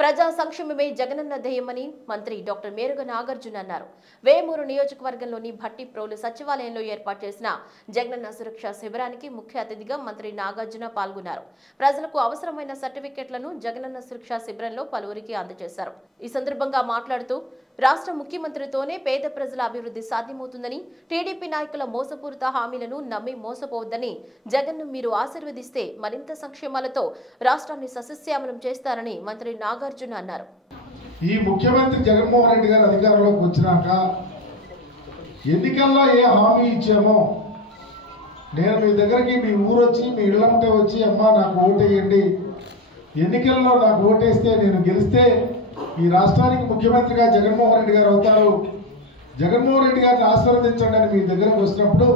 ప్రజా సంక్షేమమే జగనన్న ధ్యేయమని మంత్రి డాక్టర్ మేరుగ నాగార్జున అన్నారు. వేమూరు నియోజకవర్గంలోని భట్టిప్రోలు సచివాలయంలో ఏర్పాటు చేసిన జగనన్న సురక్ష శిబిరానికి ముఖ్య అతిథిగా మంత్రి నాగార్జున పాల్గొన్నారు. ప్రజలకు అవసరమైన సర్టిఫికెట్లను జగనన్న సురక్ష శిబిరంలో పలువురికి అందజేశారు. ఈ సందర్భంగా మాట్లాడుతూ రాష్ట్ర ముఖ్యమంత్రితోనే పేద ప్రజల అభివృద్ధి సాధ్యమవుతుందని, టీడీపీ నాయకుల మోసపూరిత హామీలను నమ్మి మోసపోవద్దని, జగన్ను మీరు ఆశీర్వదిస్తే మరింత సంక్షేమాలతో రాష్ట్రాన్ని సస్యశ్యామలం చేస్తారని మంత్రి నాగార్జున అన్నారు. ఈ ముఖ్యమంత్రి జగన్మోహన్ రెడ్డి గారు అధికారంలోకి వచ్చినాక ఎన్నికల్లో ఏ హామీ ఇచ్చామో నేను మీ దగ్గరికి మీ ఊరు వచ్చి మీ ఇళ్లంటే వచ్చి అమ్మా నాకు ఓటేయండి, ఎన్నికల్లో నాకు ఓటేస్తే నేను గెలిస్తే ఈ రాష్ట్రానికి ముఖ్యమంత్రిగా జగన్మోహన్ రెడ్డి గారు అవుతారు, జగన్మోహన్ రెడ్డి గారిని ఆశీర్వదించండి అని మీ దగ్గరకు వచ్చినప్పుడు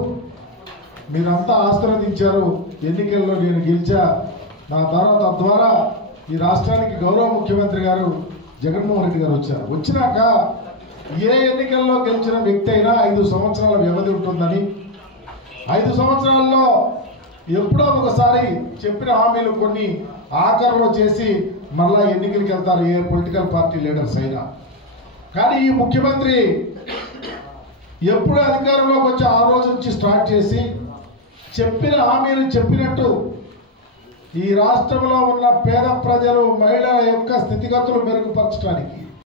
మీరంతా ఆశీర్వదించారు. ఎన్నికల్లో నేను గెలిచా, నా తద్వారా ఈ రాష్ట్రానికి గౌరవ ముఖ్యమంత్రి గారు జగన్మోహన్ రెడ్డి గారు వచ్చారు. వచ్చినాక ఏ ఎన్నికల్లో గెలిచిన వ్యక్తి అయినా 5 సంవత్సరాల వ్యవధి ఉంటుందని, 5 సంవత్సరాల్లో ఎప్పుడో ఒకసారి చెప్పిన హామీలు కొన్ని ఆఖరులో చేసి మళ్ళా ఎన్నికలకు వెళ్తారు ఏ పొలిటికల్ పార్టీ లీడర్స్ అయినా. కానీ ఈ ముఖ్యమంత్రి ఎప్పుడు అధికారంలోకి వచ్చి ఆ రోజు నుంచి స్టార్ట్ చేసి చెప్పిన హామీలు చెప్పినట్టు ఈ రాష్ట్రంలో ఉన్న పేద ప్రజలు మహిళల యొక్క స్థితిగతులు మెరుగుపరచడానికి